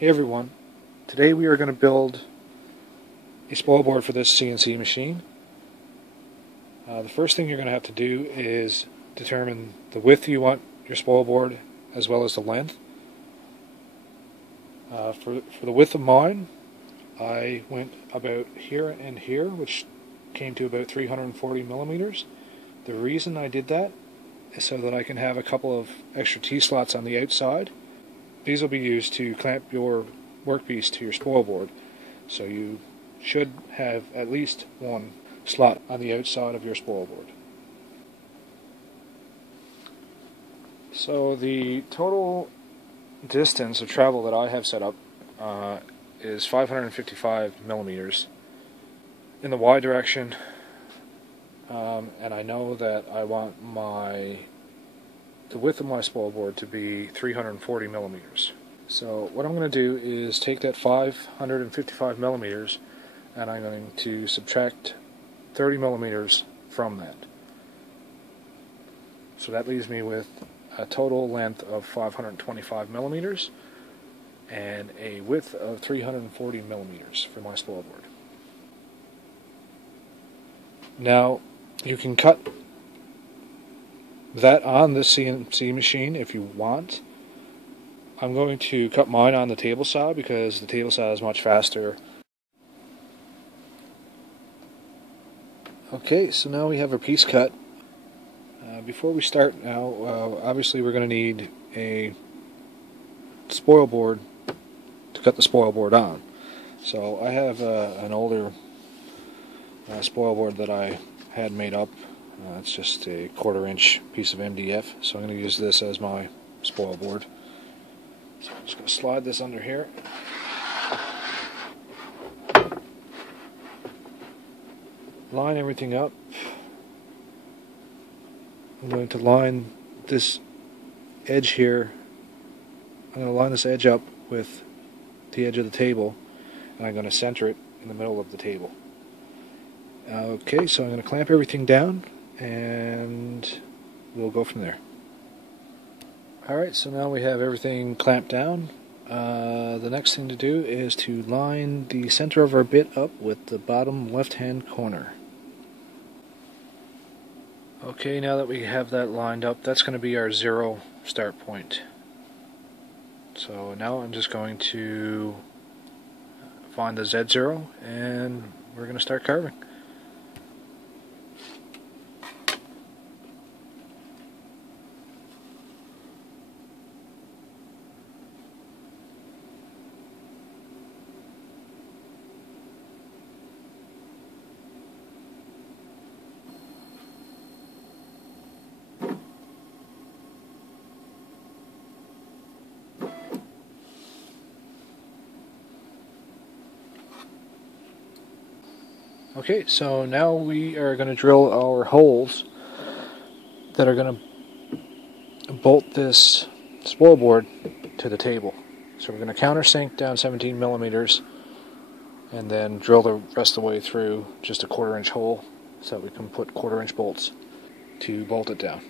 Hey everyone, today we are going to build a spoilboard for this CNC machine. The first thing you're going to have to do is determine the width you want your spoilboard as well as the length. For the width of mine, I went about here and here, which came to about 340 millimeters. The reason I did that is so that I can have a couple of extra T-slots on the outside. These will be used to clamp your workpiece to your spoilboard, so you should have at least one slot on the outside of your spoilboard. So the total distance of travel that I have set up is 555 millimeters in the Y direction, and I know that I want the width of my spoilboard to be 340 millimeters. So what I'm going to do is take that 555 millimeters and I'm going to subtract 30 millimeters from that. So that leaves me with a total length of 525 millimeters and a width of 340 millimeters for my spoilboard. Now you can cut that on the CNC machine if you want. I'm going to cut mine on the table saw because the table saw is much faster. Okay, so now we have our piece cut. Before we start now, obviously we're going to need a spoilboard to cut the spoilboard on. So I have an older spoilboard that I had made up. It's just a 1/4 inch piece of MDF, so I'm going to use this as my spoilboard. So I'm just going to slide this under here. Line everything up. I'm going to line this edge here. I'm going to line this edge up with the edge of the table, and I'm going to center it in the middle of the table. Okay, so I'm going to clamp everything down, and we'll go from there. Alright, so now we have everything clamped down. The next thing to do is to line the center of our bit up with the bottom left-hand corner. Okay, now that we have that lined up, that's going to be our 0 start point. So now I'm just going to find the Z0 and we're going to start carving. Okay, so now we are going to drill our holes that are going to bolt this spoilboard to the table. So we're going to countersink down 17 millimeters and then drill the rest of the way through just a 1/4 inch hole so that we can put 1/4 inch bolts to bolt it down.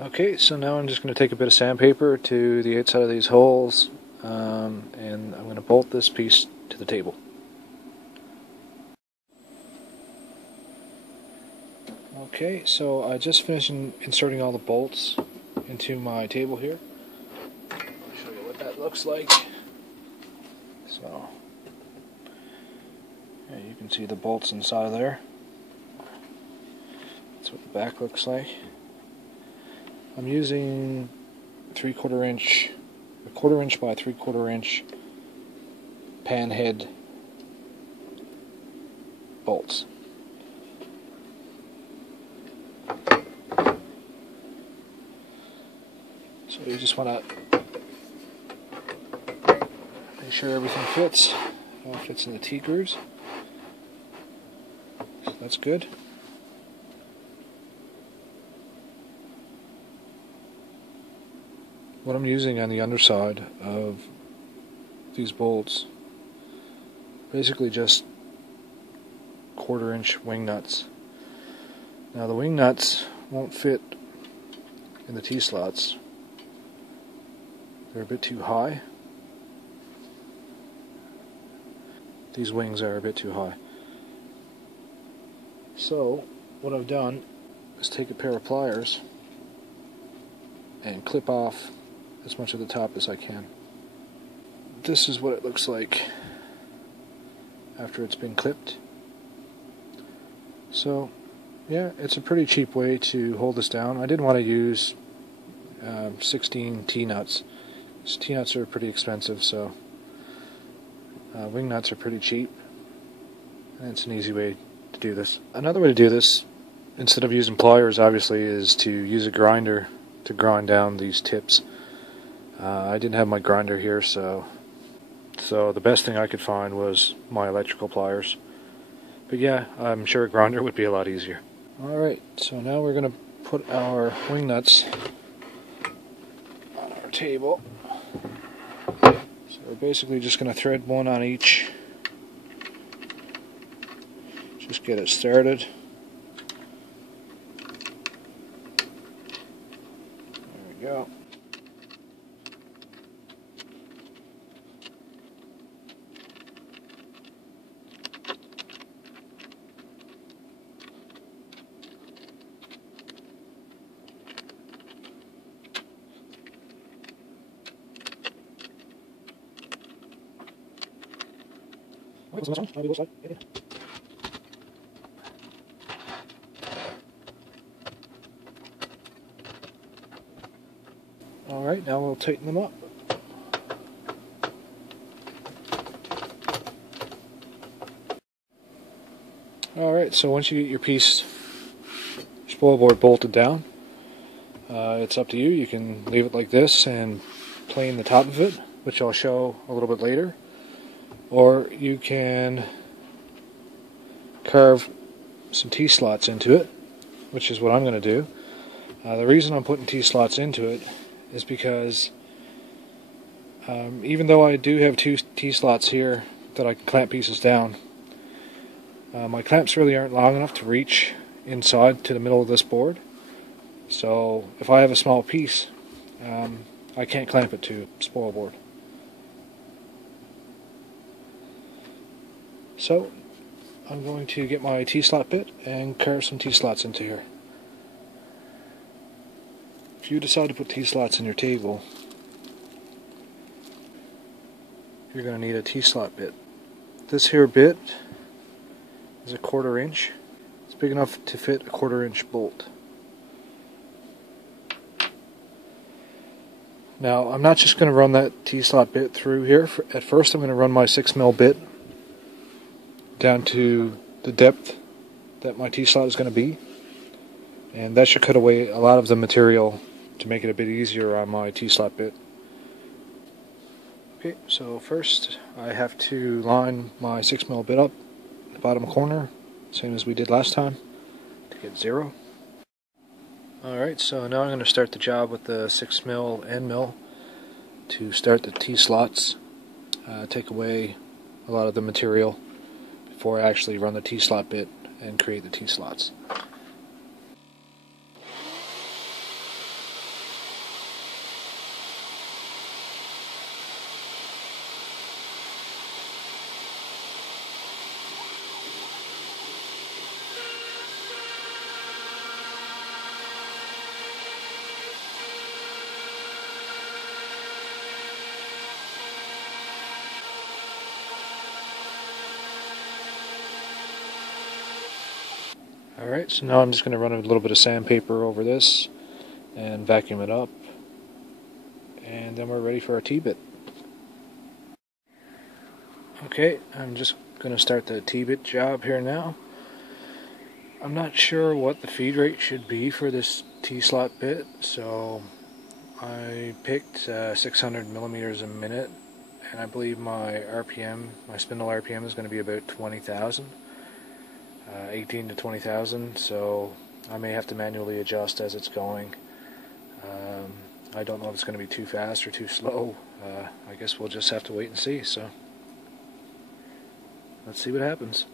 Okay, so now I'm just going to take a bit of sandpaper to the outside of these holes, and I'm going to bolt this piece to the table. Okay, so I just finished inserting all the bolts into my table here. I'll show you what that looks like. So, yeah, you can see the bolts inside of there. That's what the back looks like. I'm using 1/4 inch by 3/4 inch pan head bolts. So you just want to make sure everything fits. It all fits in the T-grooves. So that's good. What I'm using on the underside of these bolts, basically just 1/4 inch wing nuts. Now the wing nuts won't fit in the T-slots. They're a bit too high. These wings are a bit too high. So what I've done is take a pair of pliers and clip off as much of the top as I can. This is what it looks like after it's been clipped. So yeah, it's a pretty cheap way to hold this down. I didn't want to use 16 T-nuts. T-nuts are pretty expensive, so wing nuts are pretty cheap, and it's an easy way to do this. Another way to do this, instead of using pliers obviously, is to use a grinder to grind down these tips. I didn't have my grinder here, so the best thing I could find was my electrical pliers. But yeah, I'm sure a grinder would be a lot easier. Alright, so now we're going to put our wing nuts on our table. So we're basically just going to thread one on each. Just get it started. There we go. Alright, now we'll tighten them up. Alright, so once you get your piece, spoilboard bolted down, it's up to you. You can leave it like this and plane the top of it, which I'll show a little bit later. Or you can carve some T-slots into it, which is what I'm going to do. The reason I'm putting T-slots into it is because even though I do have 2 T-slots here that I can clamp pieces down, my clamps really aren't long enough to reach inside to the middle of this board. So if I have a small piece, I can't clamp it to spoilboard. So I'm going to get my T-slot bit and carve some T-slots into here. If you decide to put T-slots in your table, you're going to need a T-slot bit. This here bit is 1/4 inch. It's big enough to fit a 1/4 inch bolt. Now I'm not just going to run that T-slot bit through here. At first I'm going to run my 6mm bit down to the depth that my T-slot is going to be, and that should cut away a lot of the material to make it a bit easier on my T-slot bit. Okay, so first I have to line my 6mm bit up in the bottom corner, same as we did last time, to get 0. Alright, so now I'm going to start the job with the 6mm end mill to start the T-slots, take away a lot of the material before I actually run the T-slot bit and create the T-slots. Alright, so now I'm just going to run a little bit of sandpaper over this and vacuum it up, and then we're ready for our T-bit. Okay, I'm just going to start the T-bit job here now. I'm not sure what the feed rate should be for this T-slot bit, so I picked 600 millimeters a minute, and I believe my RPM, my spindle RPM is going to be about 20,000. 18 to 20,000, so I may have to manually adjust as it's going. I don't know if it's going to be too fast or too slow. I guess we'll just have to wait and see. So let's see what happens.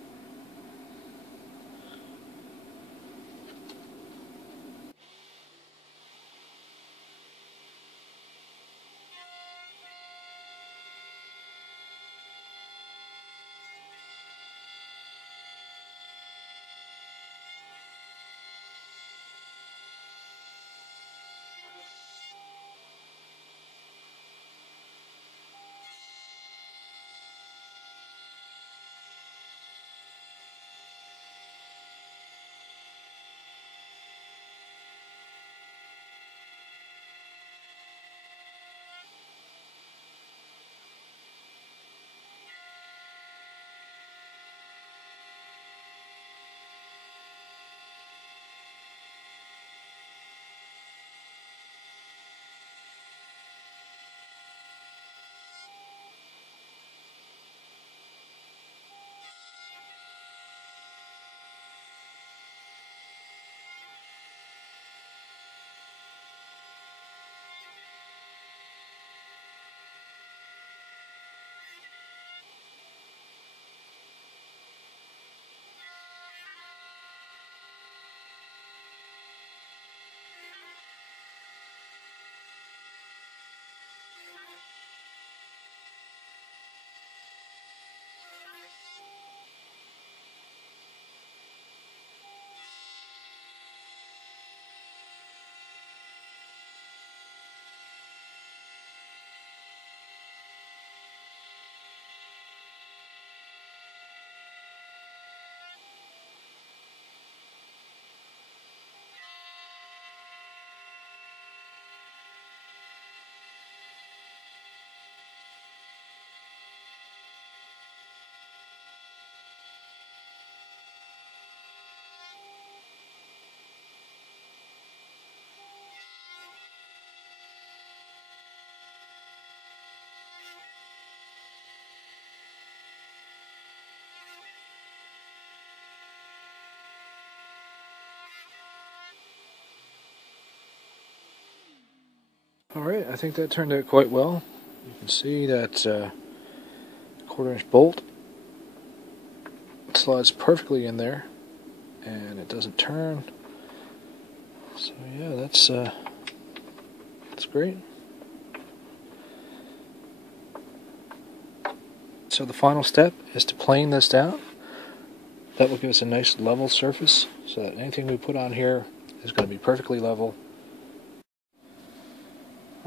Alright, I think that turned out quite well. You can see that 1/4 inch bolt slides perfectly in there, and it doesn't turn. So yeah, that's great. So the final step is to plane this down. That will give us a nice level surface, so that anything we put on here is going to be perfectly level.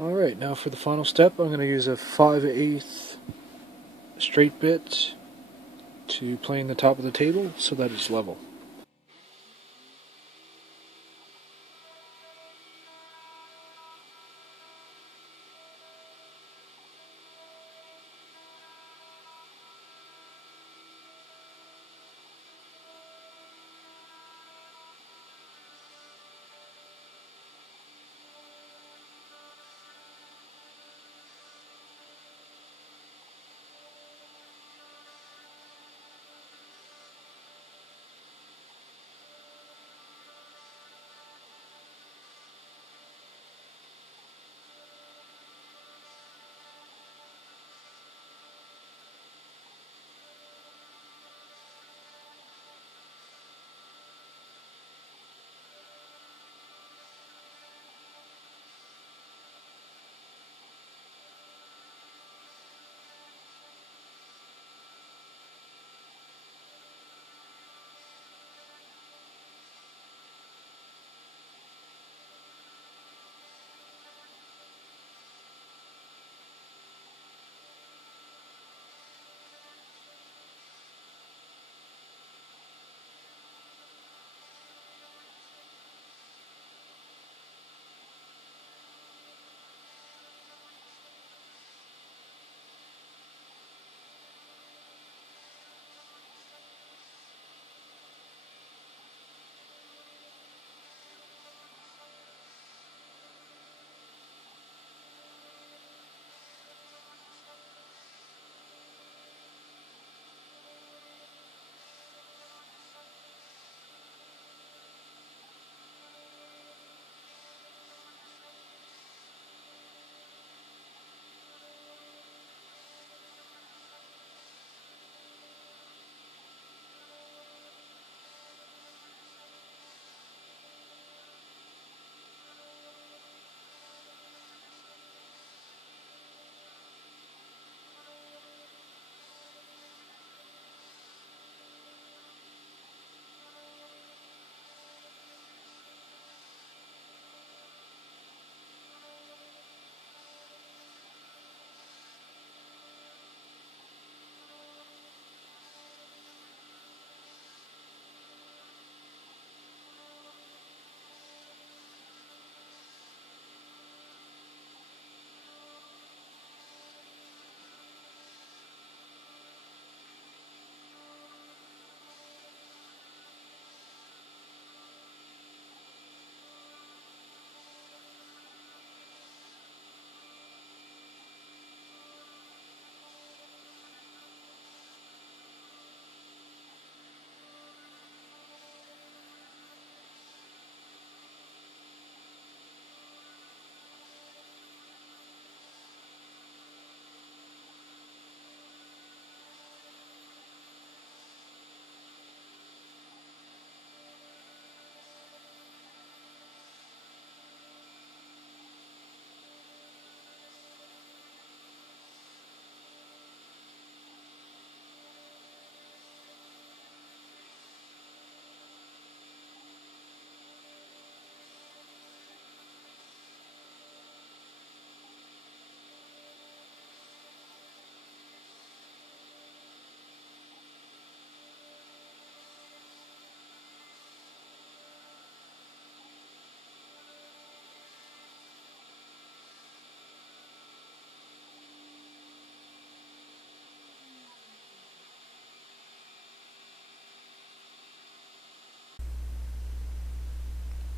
Alright, now for the final step, I'm going to use a 5/8 straight bit to plane the top of the table so that it's level.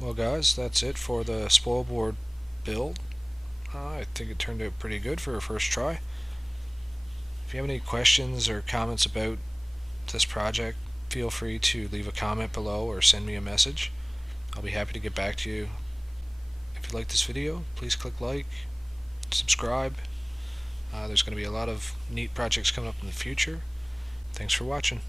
Well guys, that's it for the Spoilboard build. I think it turned out pretty good for a first try. If you have any questions or comments about this project, feel free to leave a comment below or send me a message. I'll be happy to get back to you. If you like this video, please click like, subscribe. There's going to be a lot of neat projects coming up in the future. Thanks for watching.